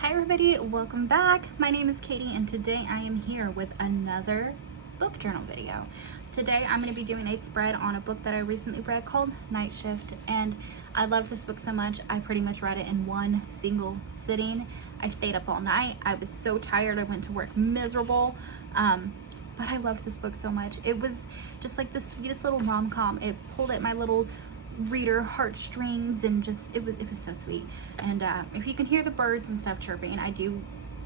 Hi everybody, welcome back. My name is Katie and today I am here with another book journal video. Today I'm going to be doing a spread on a book that I recently read called Night Shift, and I love this book so much I pretty much read it in one single sitting. I stayed up all night. I was so tired. I went to work miserable, but I loved this book so much. It was just like the sweetest little rom-com. It pulled at my little reader heartstrings and just it was so sweet. And if you can hear the birds and stuff chirping, I do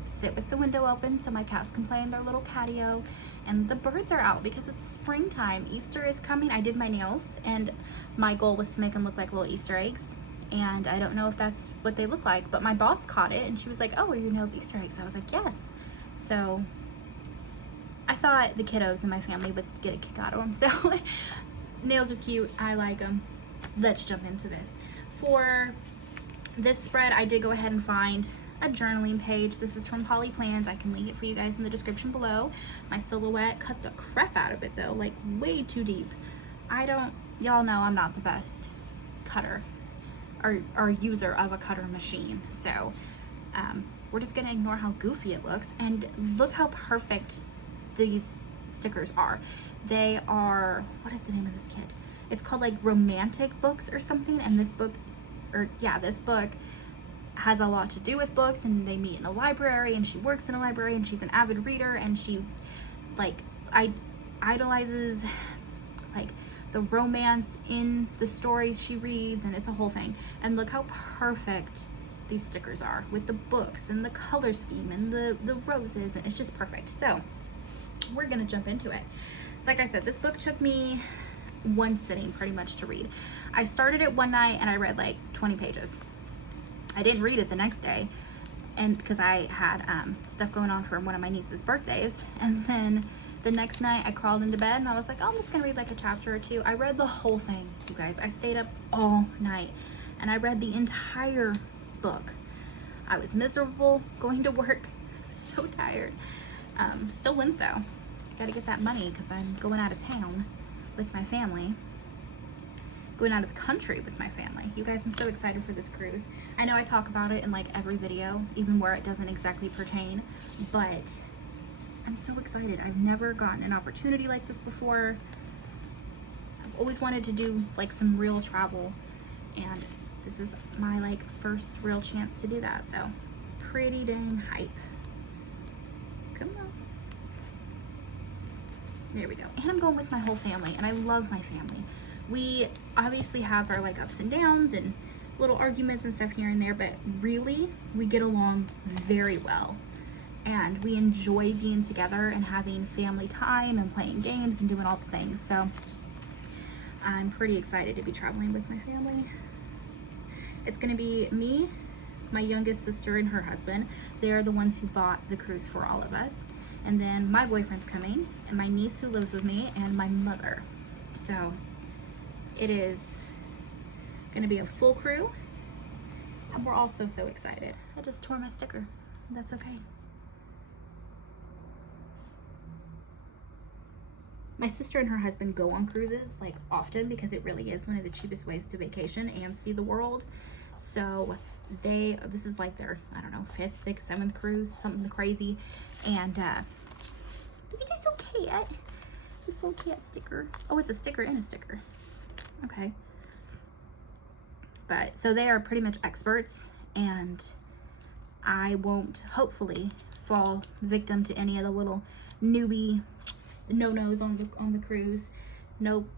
sit with the window open so my cats can play in their little patio, and the birds are out because it's springtime. Easter is coming. I did my nails and my goal was to make them look like little Easter eggs, and I don't know if that's what they look like, but my boss caught it and she was like, "Oh, are your nails Easter eggs?" I was like, "Yes." So I thought the kiddos in my family would get a kick out of them. So nails are cute. I like them. Let's jump into this. For this spread, I did go ahead and find a journaling page. This is from Polly Plans. I can link it for you guys in the description below. My silhouette cut the crap out of it though, like way too deep. Y'all know I'm not the best cutter or user of a cutter machine. So we're just gonna ignore how goofy it looks, and look how perfect these stickers are. They are, what is the name of this kit? It's called like Romantic Books or something, and this book has a lot to do with books, and they meet in a library, and she works in a library, and she's an avid reader, and she idolizes like the romance in the stories she reads, and it's a whole thing. And look how perfect these stickers are with the books and the color scheme and the roses, and it's just perfect. So we're gonna jump into it. Like I said, this book took me one sitting pretty much to read. I started it one night and I read like 20 pages. I didn't read it the next day, and because I had stuff going on for one of my niece's birthdays, and then the next night I crawled into bed and I was like, oh, I'm just gonna read like a chapter or two. I read the whole thing, you guys. I stayed up all night and I read the entire book. I was miserable going to work. I was so tired. Still went though. Gotta get that money because I'm going out of town with my family, going out of the country with my family. You guys, I'm so excited for this cruise. I know I talk about it in like every video, even where it doesn't exactly pertain, but I'm so excited. I've never gotten an opportunity like this before. I've always wanted to do like some real travel, and this is my like first real chance to do that. So pretty dang hype. Come on. There we go. And I'm going with my whole family, and I love my family. We obviously have our like ups and downs and little arguments and stuff here and there, but really we get along very well, and we enjoy being together and having family time and playing games and doing all the things. So I'm pretty excited to be traveling with my family. It's gonna be me, my youngest sister, and her husband. They're the ones who bought the cruise for all of us. And then my boyfriend's coming, and my niece who lives with me, and my mother. So it is gonna be a full crew, and we're all so excited. I just tore my sticker. That's okay. My sister and her husband go on cruises like often because it really is one of the cheapest ways to vacation and see the world. So this is like their, I don't know, 5th, 6th, 7th cruise, something crazy. And look at this little cat. This little cat sticker. Oh, it's a sticker and a sticker. Okay. But so they are pretty much experts, and I won't hopefully fall victim to any of the little newbie no-nos on the cruise. Nope,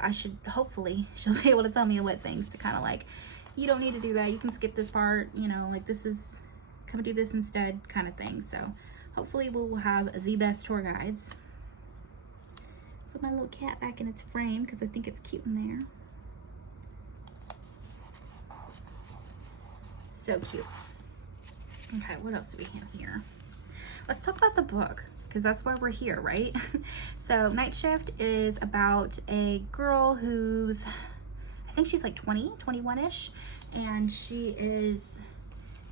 hopefully she'll be able to tell me what things to kind of like, you don't need to do that, you can skip this part, you know, like this is, come do this instead kind of thing. So hopefully we'll have the best tour guides. Put my little cat back in its frame because I think it's cute in there. So cute. Okay, what else do we have here? Let's talk about the book, because that's why we're here, right? So Night Shift is about a girl who's, I think she's like 20, 21-ish, and she is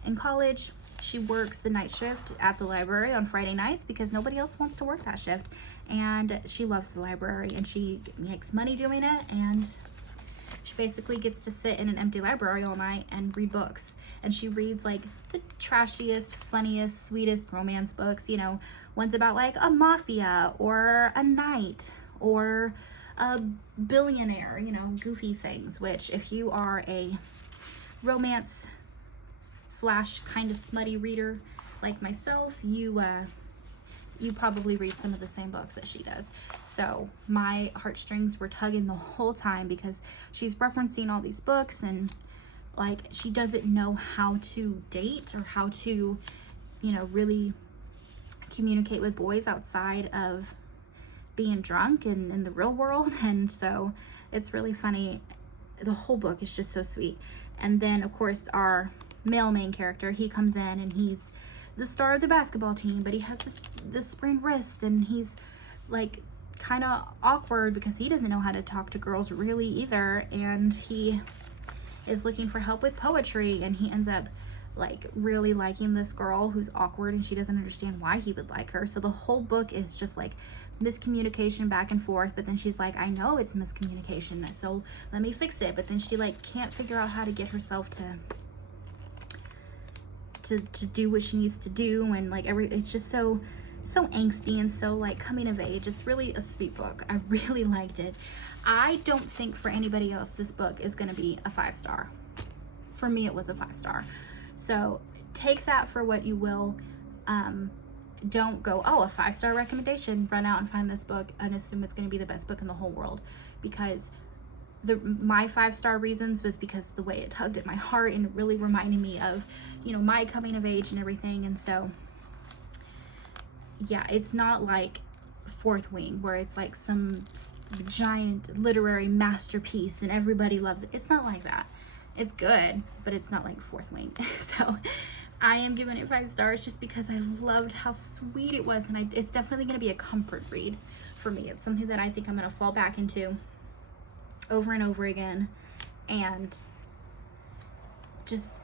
in college. She works the night shift at the library on Friday nights because nobody else wants to work that shift, and she loves the library and she makes money doing it, and she basically gets to sit in an empty library all night and read books. and she reads like the trashiest, funniest, sweetest romance books, you know, ones about like a mafia or a knight or a billionaire, you know, goofy things, which if you are a romance slash kind of smutty reader like myself, you probably read some of the same books that she does. So my heartstrings were tugging the whole time because she's referencing all these books, and like she doesn't know how to date or how to, you know, really communicate with boys outside of being drunk and in the real world. And so it's really funny. The whole book is just so sweet. And then of course our male main character, he comes in and he's the star of the basketball team, but he has this sprained wrist, and he's like kind of awkward because he doesn't know how to talk to girls really either, and he is looking for help with poetry, and he ends up like really liking this girl who's awkward, and she doesn't understand why he would like her. So the whole book is just like miscommunication back and forth, but then she's like, I know it's miscommunication, so let me fix it. But then she like can't figure out how to get herself to do what she needs to do, and like it's just so angsty and so like coming of age. It's really a sweet book. I really liked it. I don't think for anybody else this book is going to be a 5-star. For me it was a 5-star. So take that for what you will. Don't go, oh, a 5-star recommendation, run out and find this book and assume it's going to be the best book in the whole world, because my 5-star reasons was because the way it tugged at my heart and it really reminded me of, you know, my coming of age and everything. And so yeah, it's not like Fourth Wing where it's like some giant literary masterpiece and everybody loves it. It's not like that. It's good, but it's not like Fourth Wing. So I am giving it 5 stars just because I loved how sweet it was, and it's definitely going to be a comfort read for me. It's something that I think I'm going to fall back into over and over again, and just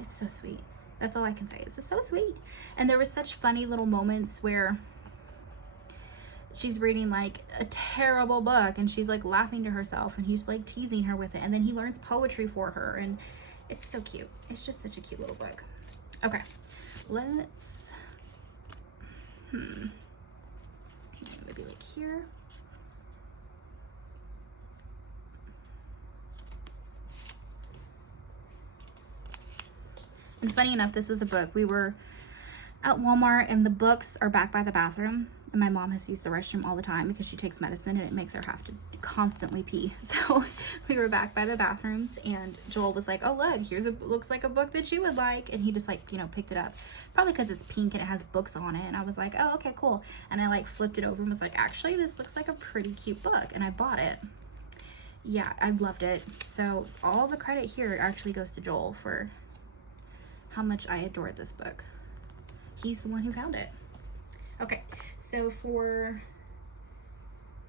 it's so sweet. That's all I can say. It's just so sweet. And there were such funny little moments where she's reading like a terrible book and she's like laughing to herself, and he's like teasing her with it, and then he learns poetry for her, and it's so cute. It's just such a cute little book. Okay, let's maybe like here. And funny enough, this was a book. We were at Walmart and the books are back by the bathroom, and my mom has used the restroom all the time because she takes medicine and it makes her have to constantly pee. So we were back by the bathrooms, and Joel was like, oh look, looks like a book that you would like, and he just like, you know, picked it up, probably because it's pink and it has books on it. And I was like, oh, okay, cool. And I like flipped it over and was like, actually this looks like a pretty cute book, and I bought it. Yeah, I loved it. So all the credit here actually goes to Joel for how much I adored this book. He's the one who found it. Okay, so for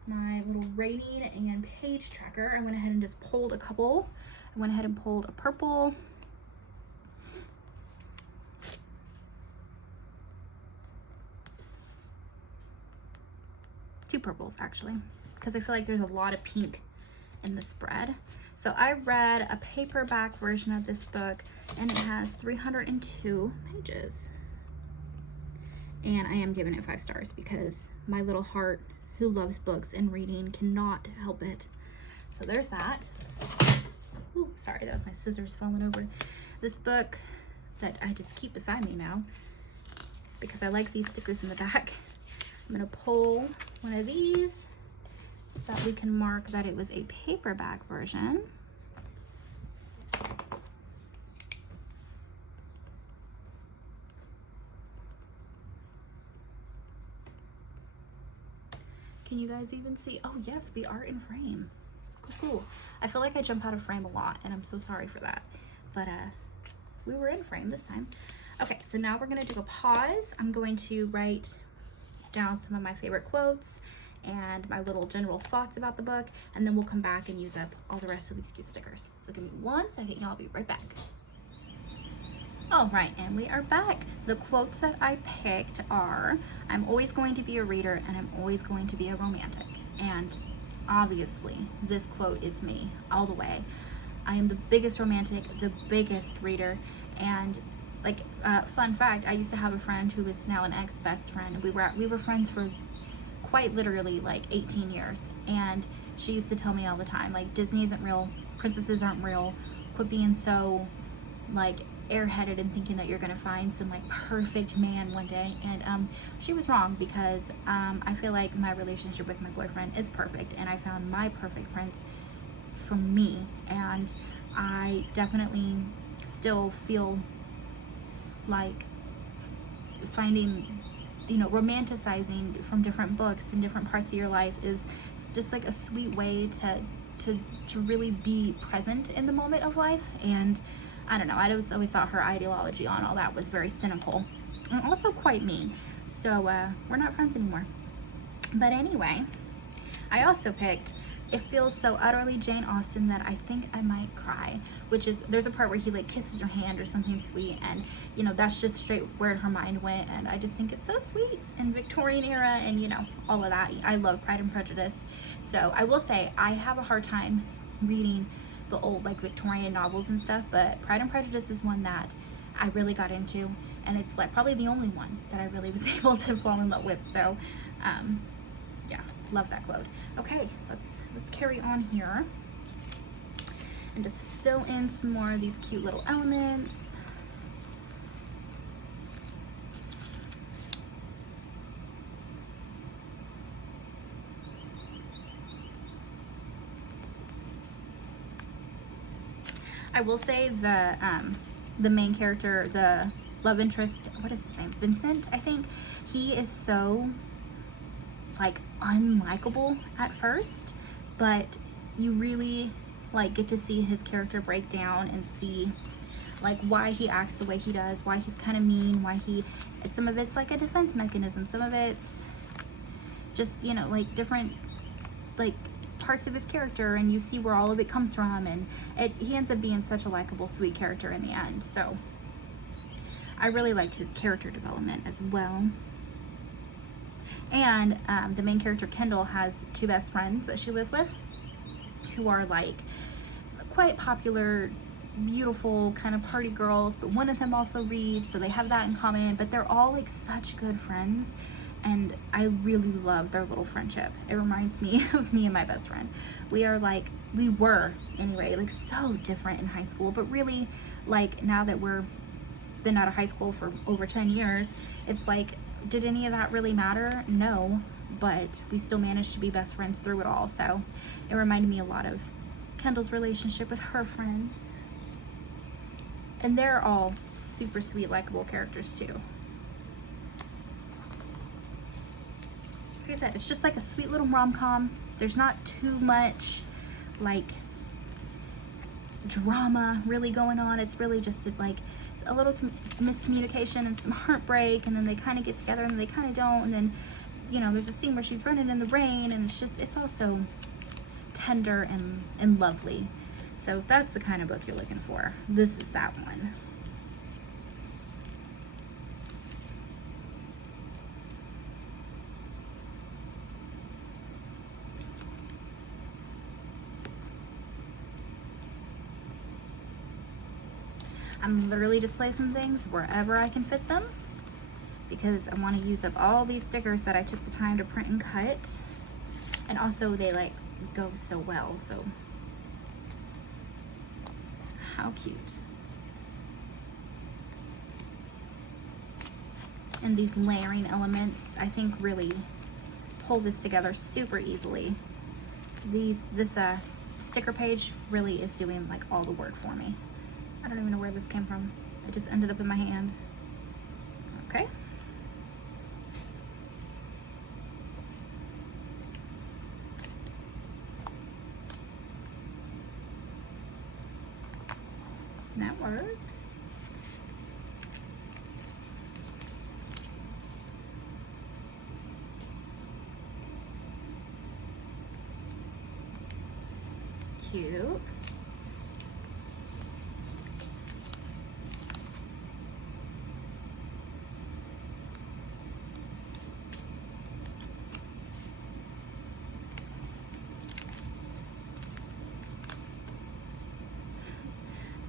my little rating and page tracker, I went ahead and just pulled a couple. I went ahead and pulled a purple, two purples actually, because I feel like there's a lot of pink in the spread. So I read a paperback version of this book, and it has 302 pages. And I am giving it 5 stars because my little heart, who loves books and reading, cannot help it. So there's that. Ooh, sorry, that was my scissors falling over. This book that I just keep beside me now because I like these stickers in the back. I'm gonna pull one of these so that we can mark that it was a paperback version. Can you guys even see? Oh yes, we are in frame. Cool. I feel like I jump out of frame a lot, and I'm so sorry for that. But we were in frame this time. Okay, so now we're gonna do a pause. I'm going to write down some of my favorite quotes and my little general thoughts about the book, and then we'll come back and use up all the rest of these cute stickers. So give me 1 second, y'all. I'll be right back. All right, and we are back. The quotes that I picked are, I'm always going to be a reader and I'm always going to be a romantic. And obviously this quote is me all the way. I am the biggest romantic, the biggest reader, And like, fun fact, I used to have a friend who is now an ex-best friend. We were friends for quite literally like 18 years. And she used to tell me all the time, like, Disney isn't real, princesses aren't real, quit being so like airheaded and thinking that you're gonna find some like perfect man one day. And she was wrong, because I feel like my relationship with my boyfriend is perfect, and I found my perfect prince for me. And I definitely still feel like finding, romanticizing from different books and different parts of your life is just like a sweet way to really be present in the moment of life. And I don't know, I always thought her ideology on all that was very cynical and also quite mean. So we're not friends anymore. But anyway, I also picked It Feels So Utterly Jane Austen That I Think I Might Cry, which is, there's a part where he like kisses her hand or something sweet, and that's just straight where her mind went. And I just think it's so sweet, and Victorian era, and all of that. I love Pride and Prejudice. So I will say I have a hard time reading the old like Victorian novels and stuff, but Pride and Prejudice is one that I really got into, and it's like probably the only one that I really was able to fall in love with. So yeah, love that quote. Okay, let's carry on here and just fill in some more of these cute little elements. I will say the main character, the love interest, what is his name? Vincent, I think. He is so like unlikable at first, but you really like get to see his character break down and see like why he acts the way he does, why he's kind of mean, why some of it's like a defense mechanism, some of it's just like different like parts of his character, and you see where all of it comes from, and he ends up being such a likable, sweet character in the end. So I really liked his character development as well. And the main character, Kendall, has two best friends that she lives with who are like quite popular, beautiful kind of party girls, but one of them also reads, so they have that in common. But they're all like such good friends, and I really love their little friendship. It reminds me of me and my best friend. We were anyway, like so different in high school, but really like now that we're been out of high school for over 10 years, it's like, did any of that really matter? No, but we still managed to be best friends through it all. So it reminded me a lot of Kendall's relationship with her friends. And they're all super sweet, likable characters too. Like I said, it's just like a sweet little rom-com. There's not too much like drama really going on. It's really just like a little miscommunication and some heartbreak, and then they kind of get together and then they kind of don't, and then there's a scene where she's running in the rain, and it's also tender and lovely. So if that's the kind of book you're looking for, this is that one. I'm literally just placing things wherever I can fit them, because I want to use up all these stickers that I took the time to print and cut, and also they like go so well. So how cute. And these layering elements I think really pull this together super easily. This sticker page really is doing like all the work for me. I don't even know where this came from. It just ended up in my hand. Okay. That works. Cute.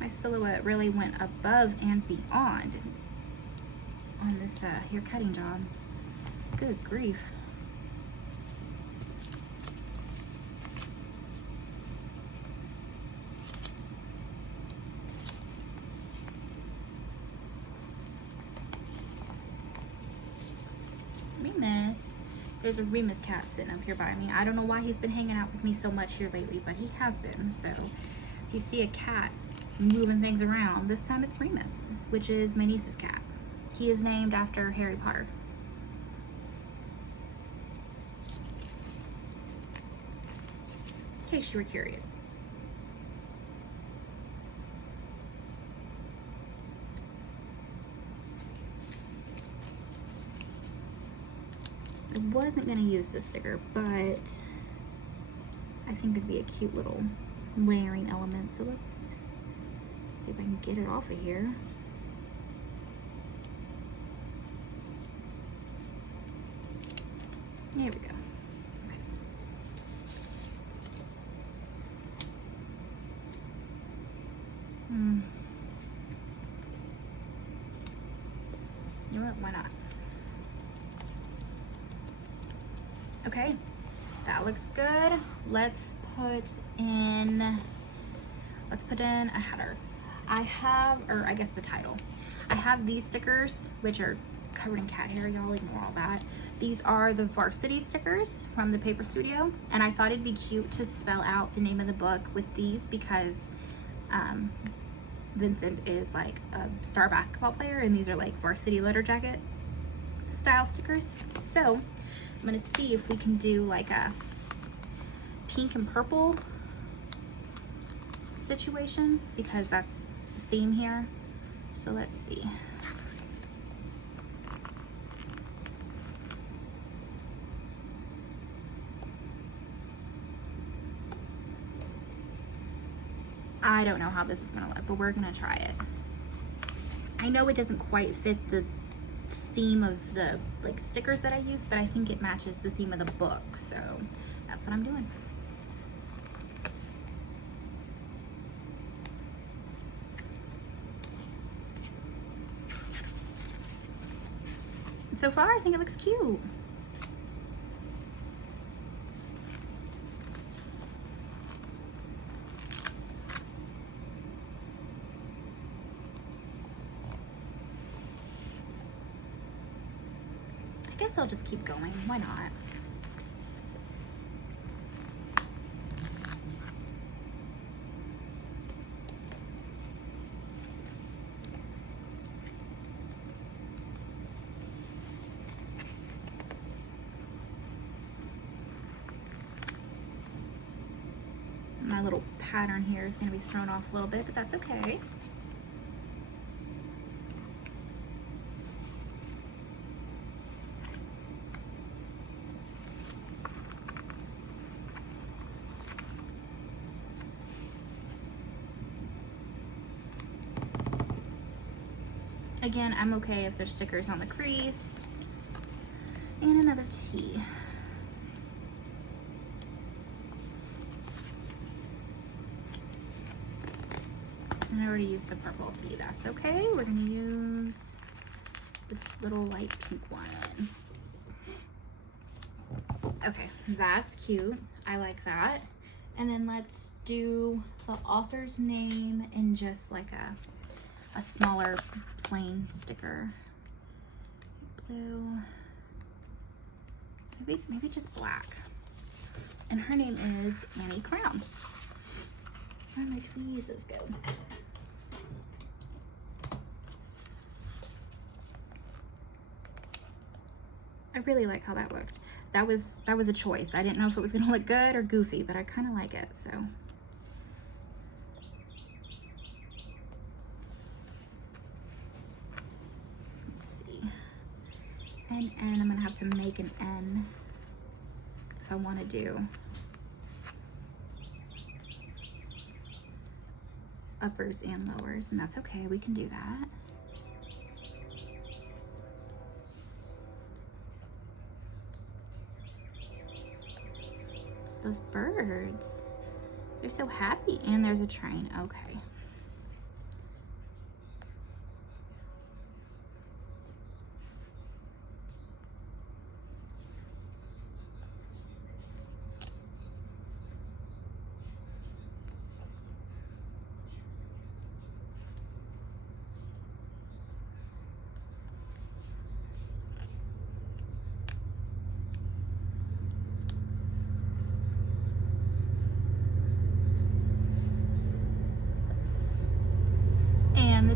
My silhouette really went above and beyond on this hair cutting job. Good grief. Remus. There's a Remus cat sitting up here by me. I don't know why he's been hanging out with me so much here lately, but he has been. So if you see a cat moving things around, this time it's Remus, which is my niece's cat. He is named after Harry Potter. In case you were curious. I wasn't going to use this sticker, but I think it'd be a cute little layering element. So let's see if I can get it off of here. There we go. Okay. You know what? Why not? Okay, that looks good. Let's put in a header. I have, or I guess the title. I have these stickers, which are covered in cat hair. Y'all ignore all that. These are the Varsity stickers from the Paper Studio, and I thought it'd be cute to spell out the name of the book with these because Vincent is like a star basketball player, and these are like varsity letter jacket style stickers. So I'm gonna see if we can do like a pink and purple situation because that's the theme here. So let's see. I don't know how this is gonna look, but we're gonna try it. I know it doesn't quite fit the theme of the like stickers that I use, but I think it matches the theme of the book, so that's what I'm doing. So far, I think it looks cute. I guess I'll just keep going. Why not? My little pattern here is going to be thrown off a little bit, but that's okay. Again, I'm okay if there's stickers on the crease. And another T. And I already used the purple T. That's okay. We're going to use this little light pink one. Okay, that's cute. I like that. And then let's do the author's name in just like a smaller plain sticker. Blue. Maybe just black. And her name is Annie Crown. Where my tweezers go? I really like how that looked. That was a choice. I didn't know if it was gonna look good or goofy, but I kind of like it, so. Let's see. An N, I'm gonna have to make an N if I wanna do uppers and lowers, and that's okay, we can do that. Those birds, they're so happy. And there's a train. Okay.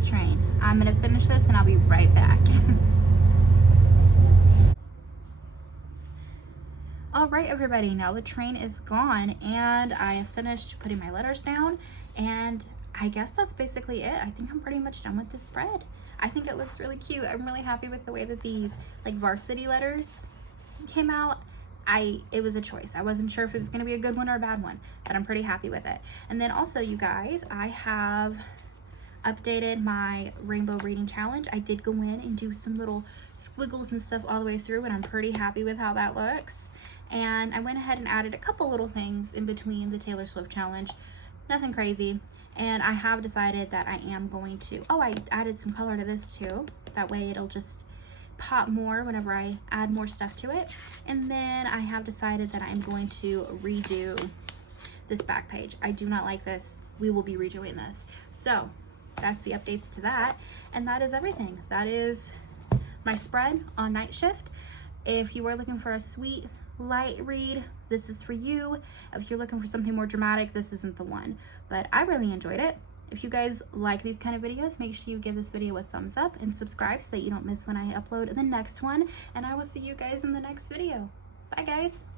train. I'm gonna finish this and I'll be right back. All right, everybody, now the train is gone and I have finished putting my letters down, and I guess that's basically it. I think I'm pretty much done with this spread. I think it looks really cute. I'm really happy with the way that these like varsity letters came out. It was a choice. I wasn't sure if it was going to be a good one or a bad one, but I'm pretty happy with it. And then also, you guys, I have updated my rainbow reading challenge. I did go in and do some little squiggles and stuff all the way through, and I'm pretty happy with how that looks. And I went ahead and added a couple little things in between the Taylor Swift challenge. Nothing crazy. And I have decided that I am going to, I added some color to this too. That way it'll just pop more whenever I add more stuff to it. And then I have decided that I'm going to redo this back page. I do not like this. We will be redoing this. So that's the updates to that. And that is everything. That is my spread on Night Shift. If you are looking for a sweet, light read, this is for you. If you're looking for something more dramatic, this isn't the one. But I really enjoyed it. If you guys like these kind of videos, make sure you give this video a thumbs up and subscribe so that you don't miss when I upload the next one. And I will see you guys in the next video. Bye, guys.